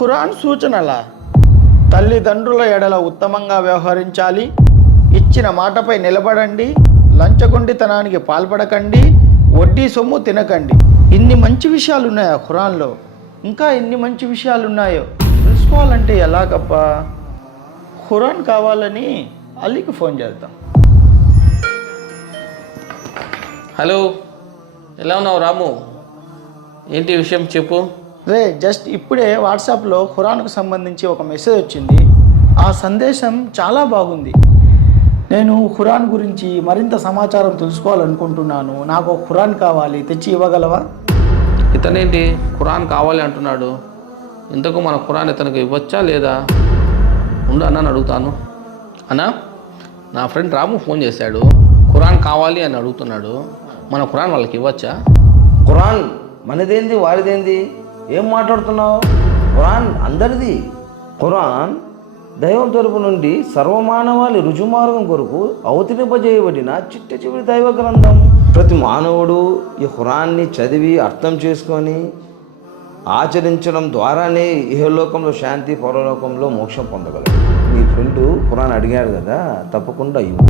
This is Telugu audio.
ఖురాన్ సూచనల తల్లిదండ్రుల ఎడల ఉత్తమంగా వ్యవహరించాలి, ఇచ్చిన మాటపై నిలబడండి, లంచగొండితనానికి పాల్పడకండి, వడ్డీ సొమ్ము తినకండి. ఇన్ని మంచి విషయాలు ఉన్నాయా ఖురాన్లో? ఇంకా ఎన్ని మంచి విషయాలు ఉన్నాయో తెలుసుకోవాలంటే ఎలాగబ్బా? ఖురాన్ కావాలని అలీకి ఫోన్ చేద్దాం. హలో, ఎలా ఉన్నావు రాము? ఏంటి విషయం చెప్పు. రే, జస్ట్ ఇప్పుడే వాట్సాప్లో ఖురాన్కు సంబంధించి ఒక మెసేజ్ వచ్చింది. ఆ సందేశం చాలా బాగుంది. నేను ఖురాన్ గురించి మరింత సమాచారం తెలుసుకోవాలనుకుంటున్నాను. నాకు ఒక ఖురాన్ కావాలి, తెచ్చి ఇవ్వగలవా? ఇతనేంటి ఖురాన్ కావాలి అంటున్నాడు? ఇంతకు మన ఖురాన్ ఇతనికి ఇవ్వచ్చా లేదా? ఉండు అన్న అడుగుతాను. అన్నా, నా ఫ్రెండ్ రాము ఫోన్ చేశాడు, ఖురాన్ కావాలి అని అడుగుతున్నాడు. మన ఖురాన్ వాళ్ళకి ఇవ్వచ్చా? ఖురాన్ మనదేంది వాడిదేంది? ఏం మాట్లాడుతున్నావు? ఖురాన్ అందరిది. ఖురాన్ దైవం తరపు నుండి సర్వమానవాళి రుజుమార్గం కొరకు అవతరింపజేయబడిన చిట్ట చివరి దైవ గ్రంథం. ప్రతి మానవుడు ఈ ఖురాన్ని చదివి అర్థం చేసుకొని ఆచరించడం ద్వారానే ఇహలోకంలో శాంతి, పరలోకంలో మోక్షం పొందగలడు. మీ ఫ్రెండ్ ఖురాన్ అడిగాడు కదా, తప్పకుండా ఇవ్వు.